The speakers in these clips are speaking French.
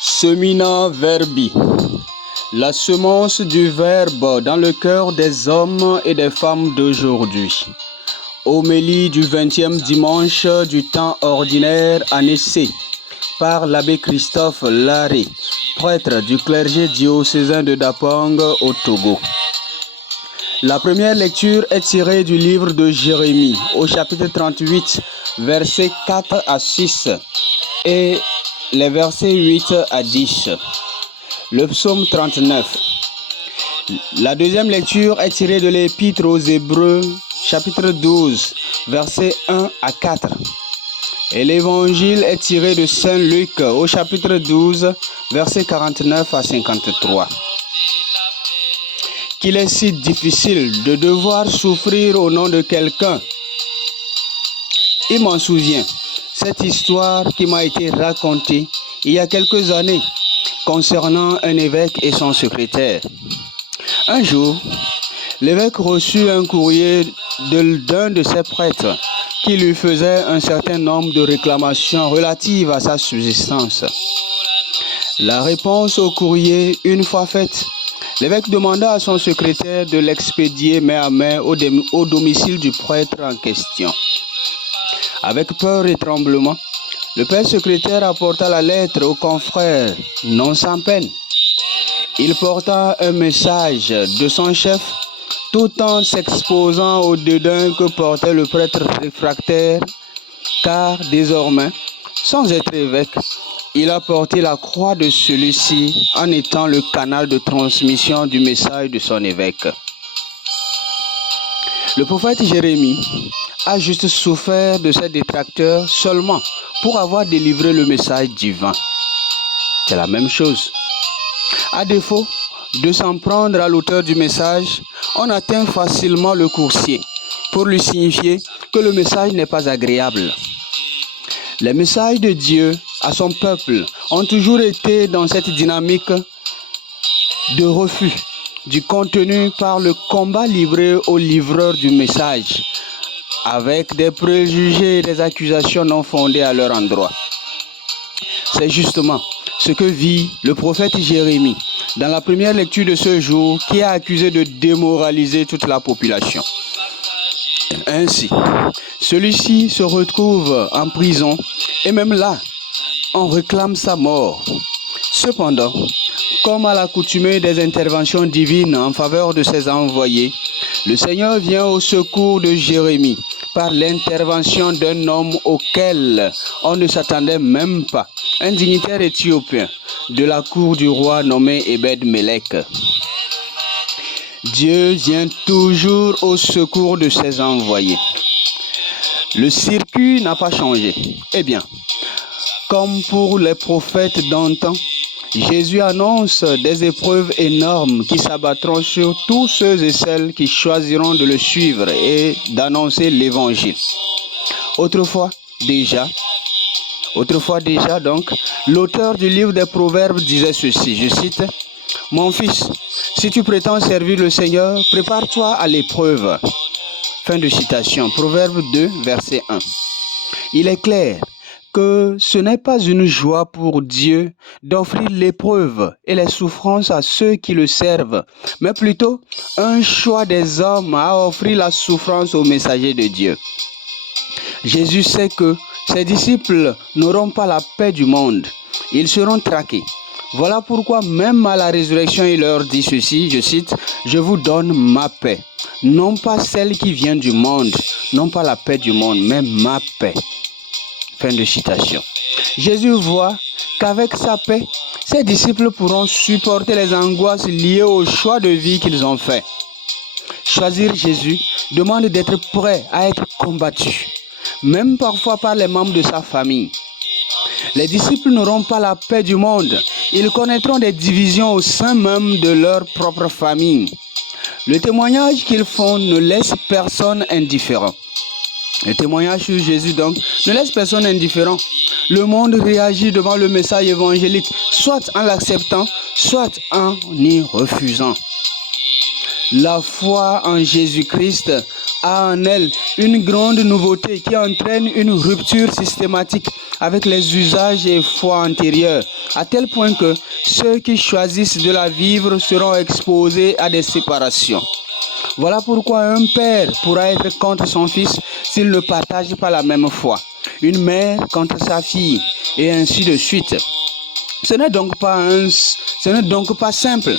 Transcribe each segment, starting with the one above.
Semina Verbi, la semence du Verbe dans le cœur des hommes et des femmes d'aujourd'hui. Homélie du 20e dimanche du temps ordinaire année C, par l'abbé Christophe Larré, prêtre du clergé diocésain de Dapang au Togo. La première lecture est tirée du livre de Jérémie, au chapitre 38, versets 4 à 6 et les versets 8 à 10. Le psaume 39. La deuxième lecture est tirée de l'épître aux Hébreux, chapitre 12, versets 1 à 4. Et l'évangile est tiré de Saint Luc, au chapitre 12, versets 49 à 53. Qu'il est si difficile de devoir souffrir au nom de quelqu'un. Il m'en souvient, cette histoire qui m'a été racontée il y a quelques années concernant un évêque et son secrétaire. Un jour, l'évêque reçut un courrier d'un de ses prêtres qui lui faisait un certain nombre de réclamations relatives à sa subsistance. La réponse au courrier, une fois faite, l'évêque demanda à son secrétaire de l'expédier main à main au domicile du prêtre en question. Avec peur et tremblement, le père secrétaire apporta la lettre au confrère, non sans peine. Il porta un message de son chef, tout en s'exposant au dédain que portait le prêtre réfractaire, car désormais, sans être évêque, il a porté la croix de celui-ci en étant le canal de transmission du message de son évêque. Le prophète Jérémie a juste souffert de ses détracteurs seulement pour avoir délivré le message divin. C'est la même chose. À défaut de s'en prendre à l'auteur du message, on atteint facilement le coursier pour lui signifier que le message n'est pas agréable. Les messages de Dieu à son peuple ont toujours été dans cette dynamique de refus du contenu par le combat livré au livreur du message, avec des préjugés et des accusations non fondées à leur endroit. C'est justement ce que vit le prophète Jérémie dans la première lecture de ce jour, qui est accusé de démoraliser toute la population. Ainsi, celui-ci se retrouve en prison et même là, on réclame sa mort. Cependant, comme à l'accoutumée des interventions divines en faveur de ses envoyés, le Seigneur vient au secours de Jérémie par l'intervention d'un homme auquel on ne s'attendait même pas, un dignitaire éthiopien de la cour du roi nommé Ebed-Melech. Dieu vient toujours au secours de ses envoyés. Le circuit n'a pas changé. Eh bien, comme pour les prophètes d'antan, Jésus annonce des épreuves énormes qui s'abattront sur tous ceux et celles qui choisiront de le suivre et d'annoncer l'évangile. Autrefois déjà donc, l'auteur du livre des Proverbes disait ceci, je cite, « Mon fils, si tu prétends servir le Seigneur, prépare-toi à l'épreuve. » Fin de citation, Proverbe 2, verset 1. Il est clair que ce n'est pas une joie pour Dieu d'offrir l'épreuve et les souffrances à ceux qui le servent, mais plutôt un choix des hommes à offrir la souffrance aux messagers de Dieu. Jésus sait que ses disciples n'auront pas la paix du monde, ils seront traqués. Voilà pourquoi même à la résurrection, il leur dit ceci, je cite, « Je vous donne ma paix, non pas celle qui vient du monde, non pas la paix du monde, mais ma paix. » Fin de citation. Jésus voit qu'avec sa paix, ses disciples pourront supporter les angoisses liées au choix de vie qu'ils ont fait. Choisir Jésus demande d'être prêt à être combattu, même parfois par les membres de sa famille. Les disciples n'auront pas la paix du monde. Ils connaîtront des divisions au sein même de leur propre famille. Le témoignage qu'ils font ne laisse personne indifférent. Le témoignage sur Jésus, donc, ne laisse personne indifférent. Le monde réagit devant le message évangélique, soit en l'acceptant, soit en y refusant. La foi en Jésus-Christ a en elle une grande nouveauté qui entraîne une rupture systématique avec les usages et foi antérieurs, à tel point que ceux qui choisissent de la vivre seront exposés à des séparations. Voilà pourquoi un père pourra être contre son fils s'il ne partage pas la même foi, une mère contre sa fille, et ainsi de suite. Ce n'est donc pas simple,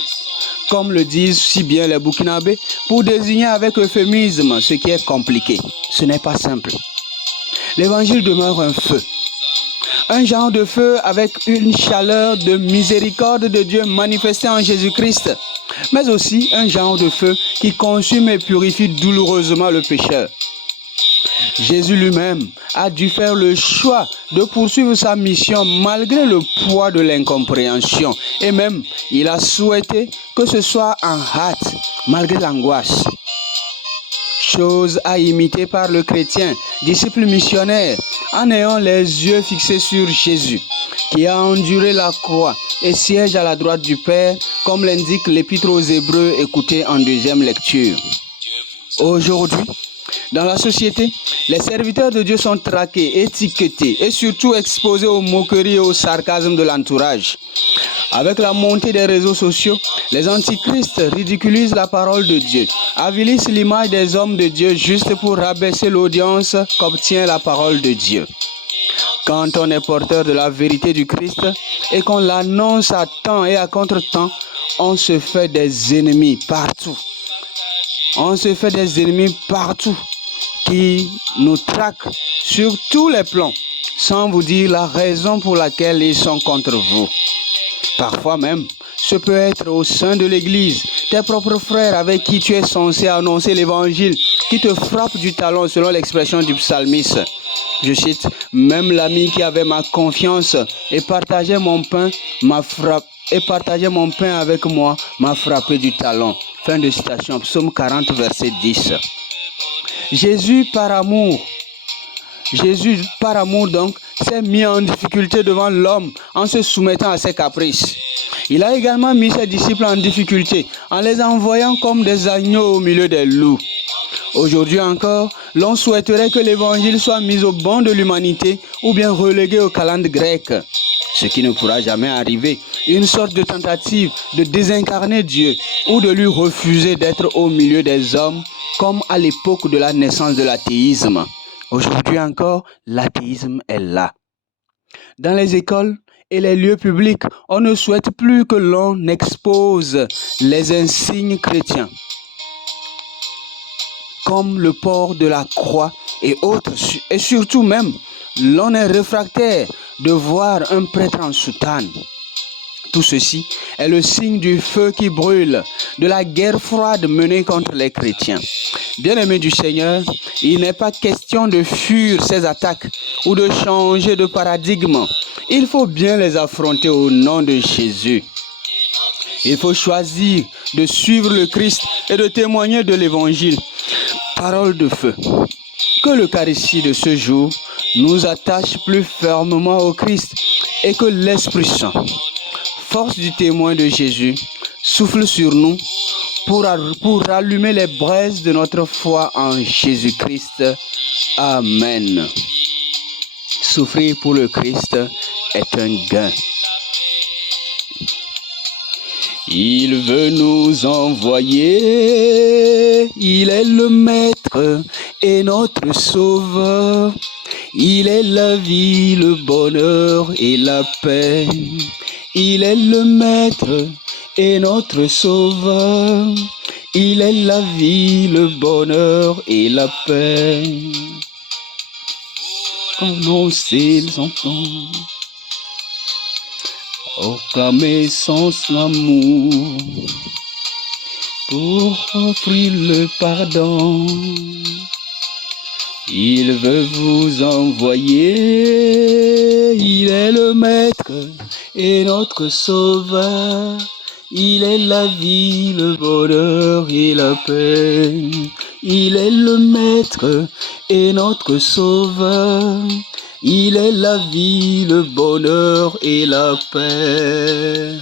comme le disent si bien les Burkinabés, pour désigner avec euphémisme ce qui est compliqué. Ce n'est pas simple. L'évangile demeure un genre de feu avec une chaleur de miséricorde de Dieu manifestée en Jésus-Christ, mais aussi un genre de feu qui consume et purifie douloureusement le pécheur. Jésus lui-même a dû faire le choix de poursuivre sa mission malgré le poids de l'incompréhension, et même il a souhaité que ce soit en hâte malgré l'angoisse. Chose à imiter par le chrétien, disciple missionnaire, en ayant les yeux fixés sur Jésus, qui a enduré la croix et siège à la droite du Père, comme l'indique l'Épître aux Hébreux écoutée en deuxième lecture. Aujourd'hui, dans la société, les serviteurs de Dieu sont traqués, étiquetés et surtout exposés aux moqueries et au sarcasme de l'entourage. Avec la montée des réseaux sociaux, les antichrists ridiculisent la parole de Dieu, avilissent l'image des hommes de Dieu juste pour rabaisser l'audience qu'obtient la parole de Dieu. Quand on est porteur de la vérité du Christ et qu'on l'annonce à temps et à contre-temps, on se fait des ennemis partout. On se fait des ennemis partout qui nous traquent sur tous les plans, sans vous dire la raison pour laquelle ils sont contre vous. Parfois même, ce peut être au sein de l'église, tes propres frères avec qui tu es censé annoncer l'évangile, qui te frappent du talon selon l'expression du psalmiste. Je cite, « Même l'ami qui avait ma confiance et partageait mon pain avec moi m'a frappé du talon. » Fin de citation, psaume 40, verset 10. Jésus, par amour donc, s'est mis en difficulté devant l'homme en se soumettant à ses caprices. Il a également mis ses disciples en difficulté en les envoyant comme des agneaux au milieu des loups. Aujourd'hui encore, l'on souhaiterait que l'évangile soit mis au banc de l'humanité ou bien relégué aux calendes grecques, ce qui ne pourra jamais arriver. Une sorte de tentative de désincarner Dieu ou de lui refuser d'être au milieu des hommes comme à l'époque de la naissance de l'athéisme. Aujourd'hui encore, l'athéisme est là. Dans les écoles et les lieux publics, on ne souhaite plus que l'on expose les insignes chrétiens, comme le port de la croix et autres. Et surtout même, l'on est réfractaire de voir un prêtre en soutane. Tout ceci est le signe du feu qui brûle, de la guerre froide menée contre les chrétiens. Bien-aimés du Seigneur, il n'est pas question de fuir ces attaques ou de changer de paradigme. Il faut bien les affronter au nom de Jésus. Il faut choisir de suivre le Christ et de témoigner de l'Évangile. Parole de feu. Que l'Eucharistie de ce jour nous attache plus fermement au Christ et que l'Esprit Saint, force du témoin de Jésus, souffle sur nous pour rallumer les braises de notre foi en Jésus-Christ. Amen. Souffrir pour le Christ est un gain. Il veut nous envoyer, il est le Maître et notre Sauveur. Il est la vie, le bonheur et la paix. Il est le Maître et notre Sauveur. Il est la vie, le bonheur et la paix. Annoncez les enfants, proclamer son amour, pour offrir le pardon. Il veut vous envoyer, il est le Maître et notre Sauveur. Il est la vie, le bonheur et la paix. Il est le Maître et notre Sauveur. Il est la vie, le bonheur et la paix.